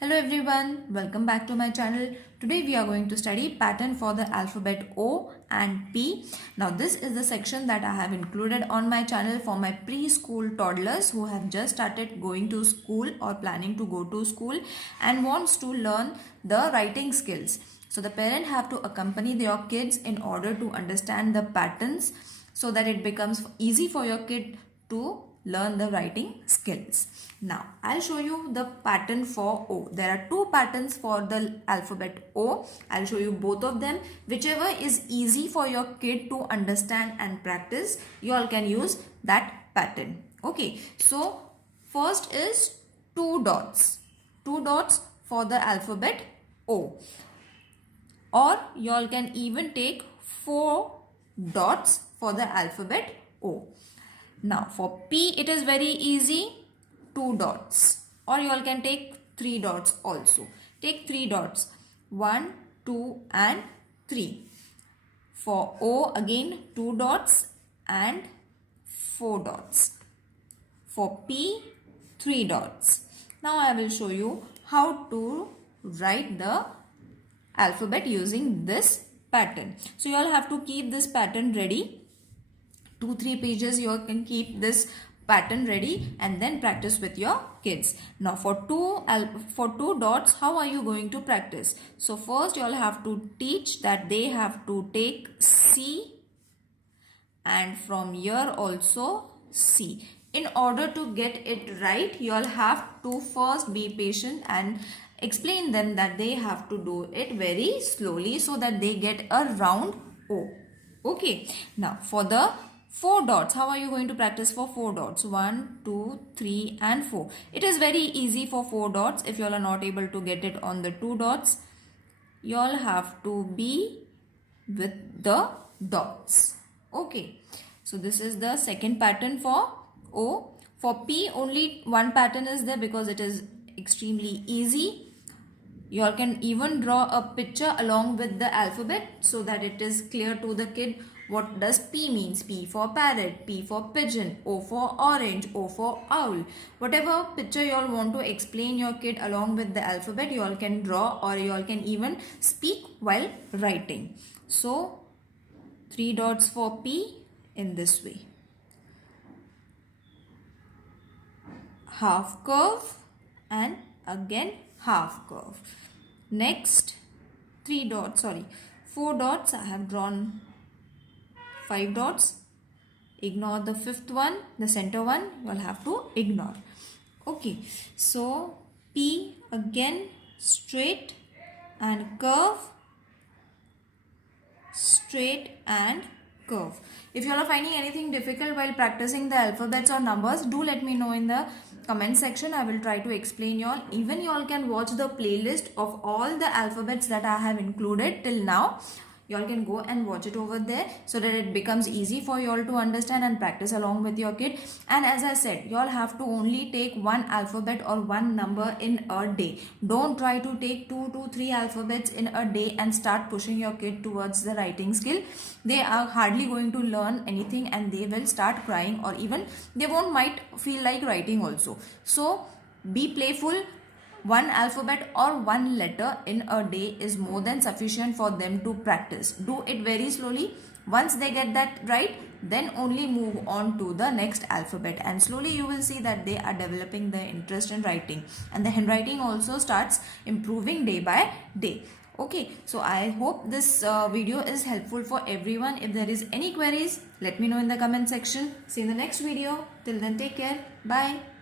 Hello everyone, welcome back to my channel. Today we are going to study pattern for the alphabet O and P. Now this is the section that I have included on my channel for my preschool toddlers who have just started going to school or planning to go to school and wants to learn the writing skills. So the parent have to accompany their kids in order to understand the patterns so that it becomes easy for your kid to learn the writing skills. Now I'll show you the pattern for O. There are two patterns for the alphabet O. I'll show you both of them. Whichever is easy for your kid to understand and practice, you all can use that pattern. Okay, so first is two dots. Two dots for the alphabet O. Or you all can even take 4 dots for the alphabet O. Now for P it is very easy, 2 dots, or you all can take 3 dots also. Take 3 dots, 1, 2 and 3. For O again 2 dots and 4 dots. For P 3 dots. Now I will show you how to write the alphabet using this pattern. So you all have to keep this pattern ready. 2-3 pages you can keep this pattern ready and then practice with your kids. Now for two dots, how are you going to practice? So first you all have to teach that they have to take C and from here also C. In order to get it right, you all have to first be patient and explain them that they have to do it very slowly so that they get a round O. Okay, now for the 4 dots, how are you going to practice for 4 dots? 1, 2, 3 and 4. It is very easy for 4 dots. If you all are not able to get it on the 2 dots, you all have to be with the dots. Okay, so this is the second pattern for O. For P only one pattern is there because it is extremely easy. You all can even draw a picture along with the alphabet so that it is clear to the kid what does P means. P for parrot, P for pigeon, O for orange, O for owl. Whatever picture you all want to explain your kid along with the alphabet, you all can draw or you all can even speak while writing. So 3 dots for P in this way. Half curve and again half curve. Next 4 dots. I have drawn 5 dots. Ignore the fifth one, the center one you will have to ignore. Okay, so P again straight and curve, straight and curve. If you all are finding anything difficult while practicing the alphabets or numbers, do let me know in the comment section. I will try to explain you all. Even you all can watch the playlist of all the alphabets that I have included till now. You all can go and watch it over there so that it becomes easy for you all to understand and practice along with your kid. And as I said, you all have to only take one alphabet or one number in a day. Don't try to take 2 to 3 alphabets in a day and start pushing your kid towards the writing skill. They are hardly going to learn anything and they will start crying, or even they might feel like writing also. So be playful. One alphabet or one letter in a day is more than sufficient for them to practice. Do it very slowly. Once they get that right, then only move on to the next alphabet, and slowly you will see that they are developing the interest in writing, and the handwriting also starts improving day by day. Okay, so I hope this video is helpful for everyone. If there is any queries, let me know in the comment section. See you in the next video. Till then, take care. Bye.